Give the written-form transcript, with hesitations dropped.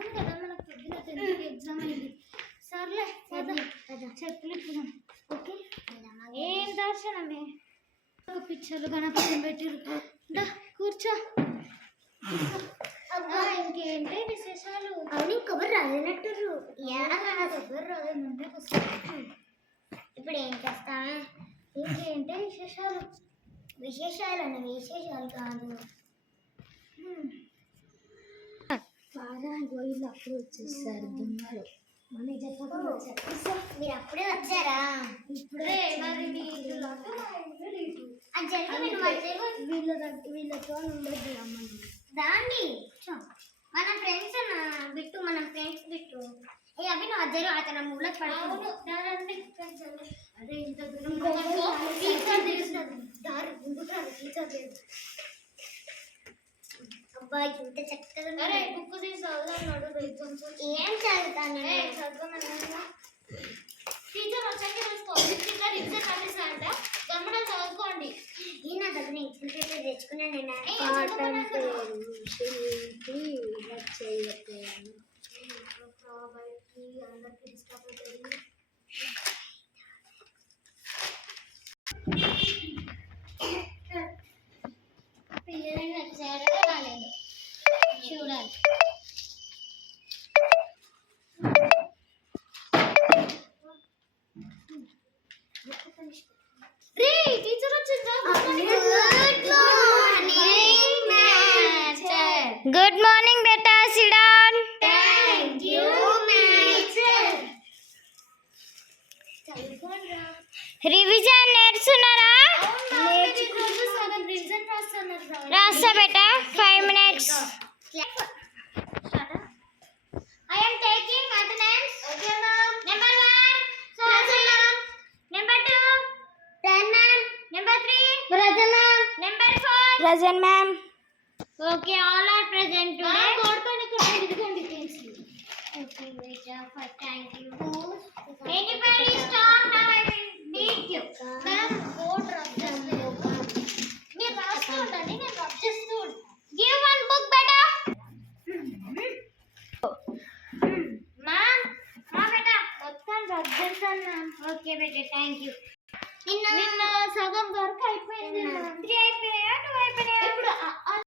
అవును కదా మనకు పొద్దున 10కి ఎగ్జామ్ అయింది. సర్లే చెప్పులు ఇప్పుదాం. ఓకే ఏం దర్శనమే పిక్చర్లు గణపతిని పెట్టిరు. కూర్చో. ఇంకేంటి విశేషాలు? అవును కబర్ రాలేనట్టుర్రు. కబర్ రాలేదంటే ఇప్పుడు ఏం చేస్తామే? ఇంకేంటి విశేషాలు? విశేషాలు అన్న విశేషాలు కాదు. వీళ్ళు అప్పుడు వచ్చేసారు దున్నారు. మమ్మీ చెప్పకుండా మీరు అప్పుడే వచ్చారా? ఇప్పుడే. మరి వీళ్ళతో ఉండదు అమ్మని దాన్ని మన ఫ్రెండ్స్ బిట్టు, మన ఫ్రెండ్స్ బిట్టు. ఏ అవి నువ్వు అజ్జరు అతను మూలకు పడతావు. అదే ఇంత దూరం టీచర్ తెలుస్తుంది. దారి ముందుకు టీచర్ లేదు. అబ్బా ఇంత చక్కగా బుక్ తీసి చదువుతాను. ఏం చదువుతాను? చదువుతాను. టీచర్ వచ్చాక చూసుకోండి. టీచర్ ఎగ్జామ్ కలిసి అంట గమన చదువుకోండి. నా దగ్గర ఎగ్జామ్ పేపర్ తెచ్చుకున్నాను. నేను అందరికి డిస్టర్బ్ అవుతుంది. పిల్లలని వచ్చారో రాలేదు చూడాలి. టీచర్ వచ్చిందా? గుడ్ మార్నింగ్ బేటా, sit down. Thank you master. Revision నేర్చున్నారా? రాస్తా బేటా. 5 minutes. I am taking attendance. Okay ma'am. Number 1 present ma'am. Number 2 present ma'am. Number 3 present ma'am. Number 4 present ma'am. Okay, all are present today. Board పైన ఇక్కడ ఇదిగోండి pencil. Okay beta, thank you. Anybody stop now? I will beat you. Ma'am board rub చేస్తాను. మీరు రాస్తూ ఉండండి, నేను rub చేస్తూ ఉంటాను. Give one book beta. Ma'am బేటా మొత్తం రబ్ చేస్తాను ma'am. Okay beta, thank you. నిన్న సగం వరకు అయిపోయింది. 3 అయిపోయాయా 2 అయిపోయాయా? ఇప్పుడు